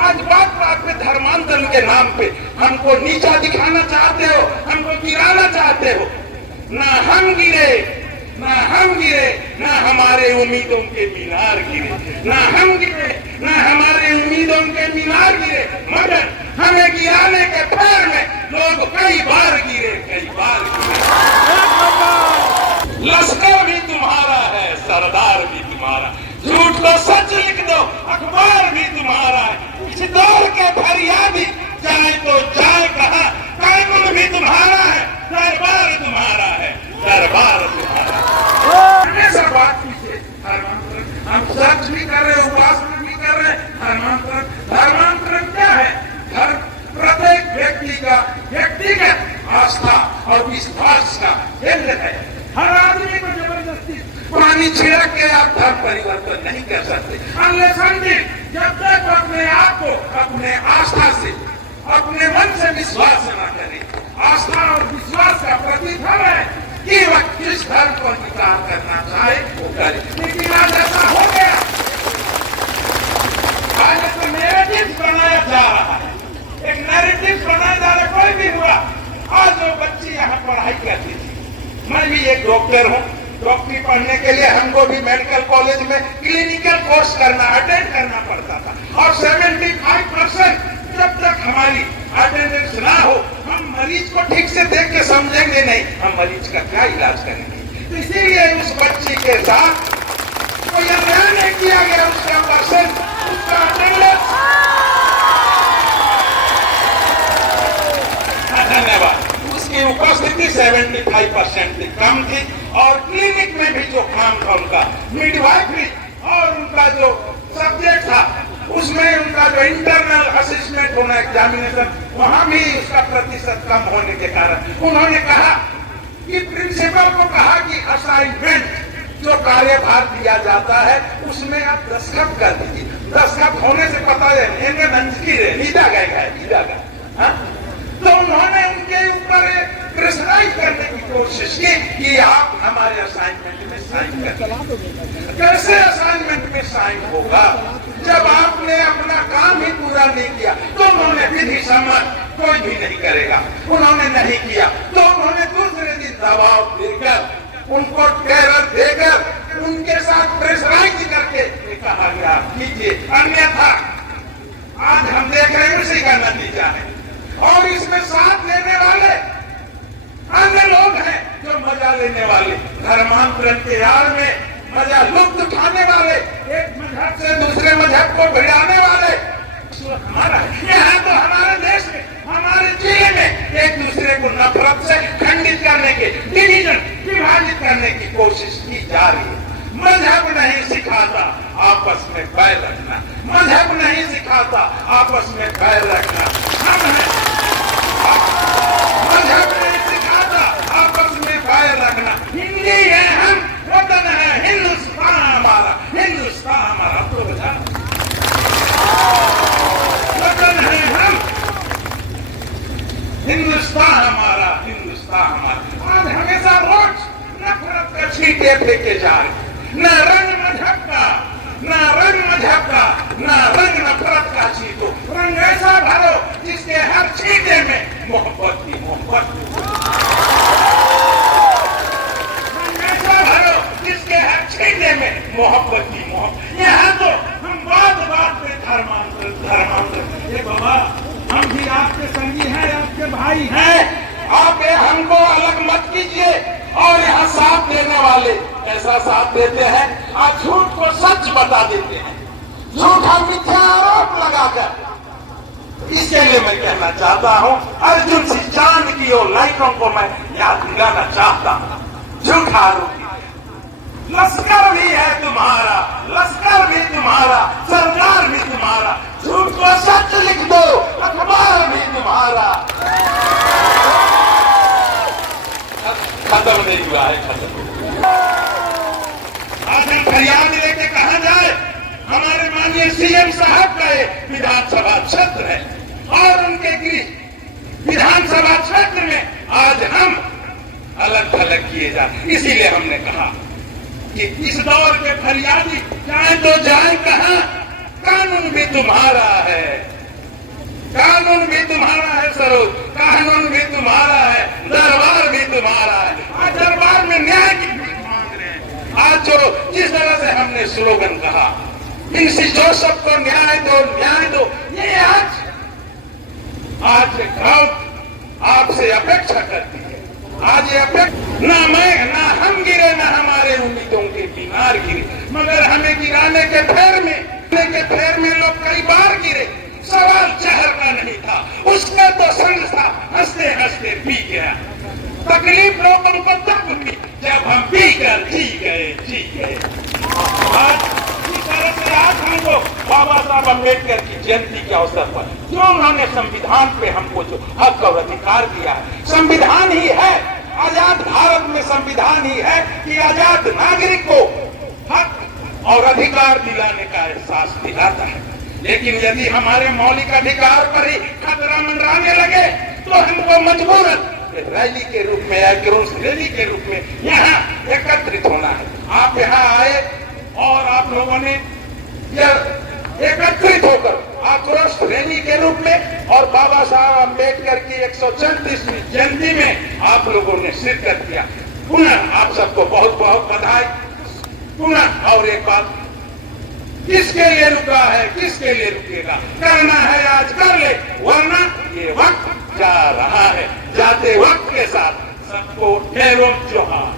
आज बात बात में धर्मांतरण के नाम पे हमको नीचा दिखाना चाहते हो, हमको गिराना चाहते हो। ना हम गिरे, ना हम गिरे, ना हमारे उम्मीदों के मीनार गिरे, ना हम गिरे, ना हमारे उम्मीदों के मीनार गिरे, मगर हमें गिराने के पैर में लोग कई बार गिरे, कई बार गिरे। लश्कर भी तुम्हारा है, सरदार भी तुम्हारा, झूठ को सच लिख दो, अखबार भी तुम्हारा है। इस दौर के फरियादी जाए तो जाए कहां, कानून भी तुम्हारा है, दरबार तुम्हारा है, दरबार तुम्हारा है। हमेशा बात कीजिए धर्मांतरण, हम सच भी कर रहे, उपासना भी कर रहे। धर्मांतरण, धर्मांतरण क्या है? प्रत्येक व्यक्ति का व्यक्तिगत आस्था और विश्वास का केंद्र है। हर आदमी को जबरदस्ती पानी छिड़क के आप धर्म परिवर्तन नहीं कर सकते। जब तक अपने आप को अपने आस्था से, अपने मन से विश्वास न करें। आस्था और विश्वास का प्रतिफल है कि वह किस धर्म को अंगीकार करना चाहे वो करे। लेकिन आज ऐसा हो गया, आज तो नैरेटिव बनाया जा रहा है, एक नैरेटिव बनाया जा रहा है। कोई भी हुआ, आज वो बच्ची यहाँ पढ़ाई करती थी, मैं भी एक डॉक्टर हूँ, डॉक्टरी पढ़ने के लिए हमको भी मेडिकल कॉलेज में क्लिनिकल कोर्स करना, अटेंड करना पड़ता था। और 75% जब तक हमारी अटेंडेंस ना हो, हम मरीज को ठीक से देख के समझेंगे नहीं, हम मरीज का क्या इलाज करेंगे। तो इसीलिए उस बच्ची के साथ कोई अन्याय नहीं किया गया, उसका परसेंट, उसका अटेंडेंस। धन्यवाद। उसकी उपस्थिति 75% कम थी। और क्लिनिक में भी जो काम था उनका, मिडवाइफरी और उनका जो सब्जेक्ट था, उसमें उनका जो इंटरनल असेसमेंट होना, एग्जामिनेशन, वहां भी उसका प्रतिशत कम होने के कारण उन्होंने कहा कि प्रिंसिपल को कहा कि असाइनमेंट जो कार्यभार दिया जाता है उसमें आप दस्तखत कर दीजिए। दस्तखत होने से पता है तो उन्होंने उनके ऊपर प्रेशराइज करने की कोशिश की कि आप हमारे असाइनमेंट में साइन कर। कैसे असाइनमेंट में साइन होगा जब आपने अपना काम ही पूरा नहीं किया? तो उन्होंने विधि सम्मत कोई भी नहीं करेगा, उन्होंने नहीं किया। तो उन्होंने दूसरे दिन दबाव देकर, उनको टेरर देकर, उनके साथ प्रेशराइज करके कहा गया कीजिए, अन्यथा आज हम देख रहे हैं उसी का नतीजा है। और इसमें साथ लेने वाले अन्य लोग हैं जो मजा लेने वाले, धर्मांतरण के आड़ में मजा लुत्फ उठाने वाले, एक मजहब से दूसरे मजहब को भिड़ाने वाले। हमारा यहाँ तो हमारे देश में, हमारे जिले में एक दूसरे को नफरत से खंडित करने के, डिवीजन, विभाजित करने की कोशिश की जा रही है। मजहब नहीं सिखाता आपस में बैर रखना, मजहब नहीं सिखाता आपस में बैर रखना। हम हैं, मजहब नहीं सिखाता आपस में बैर रखना। हिंदी है हम, वतन है हिंदुस्तान हमारा, हिंदुस्तान हमारा तो वतन है हम, हिंदुस्तान हमारा, हिंदुस्तान हमारा। आज हमेशा रोज नफरत का छींटे फेंके जा रहे, न रंग मजहब का, न रंग मजहब का, न रंग नफरत का छींटो। रंग ऐसा भरो जिसके हर छींटे में मोहब्बत की मोहब्बत, रंग ऐसा भरो जिसके हर छींटे में मोहब्बत की मोहब्बत। यहाँ तो हम बात बात में धर्मांतरण, धर्मांतरण। ये बाबा, हम भी आपके संगी हैं, आपके भाई हैं, आप हमको अलग मत कीजिए। और यहाँ साथ देने वाले ऐसा साथ देते हैं, आज झूठ को सच बता देते हैं, झूठा मिथ्या आरोप लगाकर। इसके लिए मैं कहना चाहता हूँ, अर्जुन सिंह चांद की और लाइनों को मैं याद दिलाना चाहता हूँ। झूठा आरोप, लश्कर भी है तुम्हारा, लश्कर भी तुम्हारा, सरदार भी तुम्हारा, झूठ को सच लिख दो, अखबार भी तुम्हारा। खत्म नहीं हुआ है, खत्म। आज हम फरियाद लेके कहा जाए? हमारे माननीय सीएम साहब का विधानसभा क्षेत्र है और उनके गृह विधानसभा क्षेत्र में आज हम अलग थलग किए जाते। इसीलिए हमने कहा कि इस दौर के फरियादी जाए तो जाए कहां, कानून भी तुम्हारा है, कानून भी तुम्हारा है सरोज, कानून भी तुम्हारा है, दरबार भी तुम्हारा है। आज दरबार में न्याय की भीख मांग रहे हैं। आज जो जिस तरह से हमने स्लोगन कहा, प्रिंसी जोसेफ को न्याय दो, न्याय दो, ये आज क्राउड आपसे अपेक्षा करती है। आज ये अपेक्षा, ना मैं ना हम गिरे, ना हमारे उम्मीदों के बीमार गिरे, मगर हमें गिराने के फेर में लोग कई बार गिरे। सवाल शहर का नहीं था, उसका तो संग था, हंसते हंसते पी गया। तकलीफ लोगों को तब हुई जब हम पी कर जी गए। आज इस तरह से आज हमको बाबा साहब अम्बेडकर की जयंती के अवसर पर जो उन्होंने संविधान पे हमको जो हक और अधिकार दिया है, संविधान ही है, आजाद भारत में संविधान ही है कि आजाद नागरिक को हक और अधिकार दिलाने का एहसास दिलाता है। लेकिन यदि हमारे मौलिक अधिकार पर ही खतरा मंडराने लगे तो हमको मजबूरन रैली के रूप में, आक्रोश रैली के रूप में यहाँ एकत्रित होना है। आप यहाँ आए और आप लोगों ने यह एकत्रित होकर आक्रोश रैली के रूप में और बाबा साहब अम्बेडकर की 134वीं जयंती में आप लोगों ने शिरकत किया। पुनः आप सबको बहुत बहुत बधाई। पुनः और एक बात, किसके लिए रुका है, किसके लिए रुकेगा, करना है आज कर ले, वरना ये वक्त जा रहा है। जाते वक्त के साथ सबको ढेरों जोहार।